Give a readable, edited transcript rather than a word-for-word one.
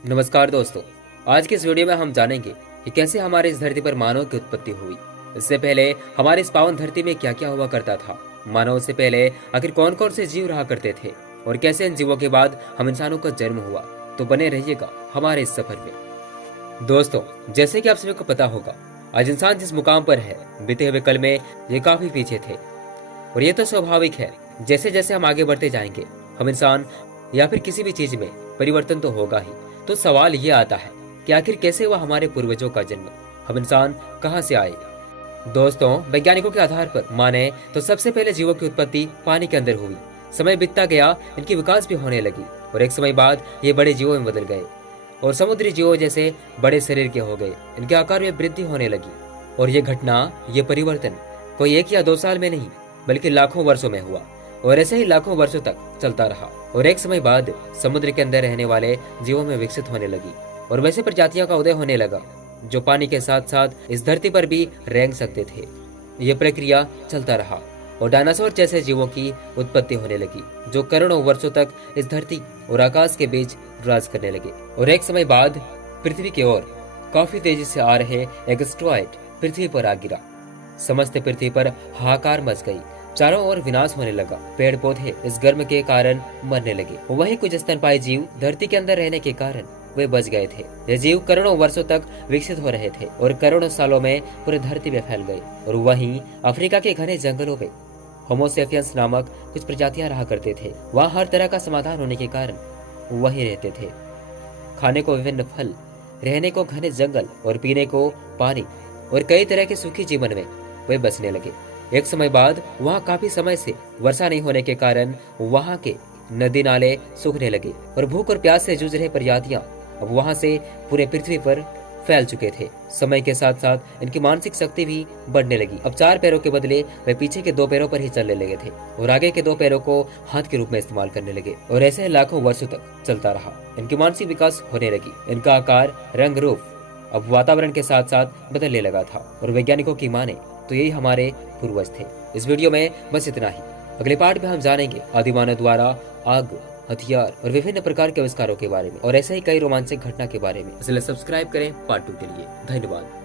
नमस्कार दोस्तों। आज के इस वीडियो में हम जानेंगे कि कैसे हमारे इस धरती पर मानव की उत्पत्ति हुई। इससे पहले हमारे इस पावन धरती में क्या क्या हुआ करता था, मानव से पहले आखिर कौन कौन से जीव रहा करते थे और कैसे इन जीवों के बाद हम इंसानों का जन्म हुआ। तो बने रहिएगा हमारे इस सफर में। दोस्तों, जैसे कि आप सभी को पता होगा, आज इंसान जिस मुकाम पर है, बीते हुए कल में ये काफी पीछे थे। और ये तो स्वाभाविक है, जैसे जैसे हम आगे बढ़ते जाएंगे हम इंसान या फिर किसी भी चीज में परिवर्तन तो होगा ही। तो सवाल ये आता है कि आखिर कैसे हुआ हमारे पूर्वजों का जन्म, हम इंसान कहां से आए। दोस्तों, वैज्ञानिकों के आधार पर माने तो सबसे पहले जीवों की उत्पत्ति पानी के अंदर हुई। समय बीतता गया, इनकी विकास भी होने लगी और एक समय बाद ये बड़े जीवों में बदल गए और समुद्री जीवों जैसे बड़े शरीर के हो गए। इनके आकार में वृद्धि होने लगी और ये घटना, ये परिवर्तन कोई 1 या 2 साल में नहीं बल्कि लाखों वर्षों में हुआ और ऐसे ही लाखों वर्षों तक चलता रहा। और एक समय बाद समुद्र के अंदर रहने वाले जीवों में विकसित होने लगी और वैसे प्रजातियों का उदय होने लगा जो पानी के साथ साथ इस धरती पर भी रेंग सकते थे। यह प्रक्रिया चलता रहा और डायनासोर जैसे जीवों की उत्पत्ति होने लगी जो करोड़ों वर्षों तक इस धरती और आकाश के बीच राज करने लगे। और एक समय बाद पृथ्वी की ओर काफी तेजी से आ रहे एक एस्टेरॉयड पृथ्वी पर आ गिरा। समस्त पृथ्वी पर हाहाकार मच गई, चारों ओर विनाश होने लगा। पेड़ पौधे इस गर्म के कारण मरने लगे। वहीं कुछ स्तनपायी जीव धरती के अंदर रहने के कारण वे बच गए थे। ये जीव करोड़ों वर्षों तक विकसित हो रहे थे और करोड़ों सालों में पूरी धरती में फैल गए। और वहीं अफ्रीका के घने जंगलों में होमोसेपियंस नामक कुछ प्रजातियां रहा करते थे। वहाँ हर तरह का समाधान होने के कारण वहीं रहते थे। खाने को विभिन्न फल, रहने को घने जंगल और पीने को पानी और कई तरह के सूखी जीवन में वे बसने लगे। एक समय बाद वहाँ काफी समय से वर्षा नहीं होने के कारण वहाँ के नदी नाले सूखने लगे और भूख और प्यास से जूझ रहे प्रजातियां अब वहाँ से पूरे पृथ्वी पर फैल चुके थे। समय के साथ साथ इनकी मानसिक शक्ति भी बढ़ने लगी। अब 4 पैरों के बदले वे पीछे के 2 पैरों पर ही चलने लगे थे और आगे के 2 पैरों को हाथ के रूप में इस्तेमाल करने लगे। और ऐसे लाखों वर्षों तक चलता रहा। इनकी मानसिक विकास होने लगी। इनका आकार, रंग, रूप अब वातावरण के साथ साथ बदलने लगा था और वैज्ञानिकों की माने तो यही हमारे पूर्वज थे। इस वीडियो में बस इतना ही। अगले पार्ट में हम जानेंगे आदिमानव द्वारा आग, हथियार और विभिन्न प्रकार के आविष्कारों के बारे में और ऐसे ही कई रोमांचक घटना के बारे में। इसलिए सब्सक्राइब करें पार्ट 2 के लिए। धन्यवाद।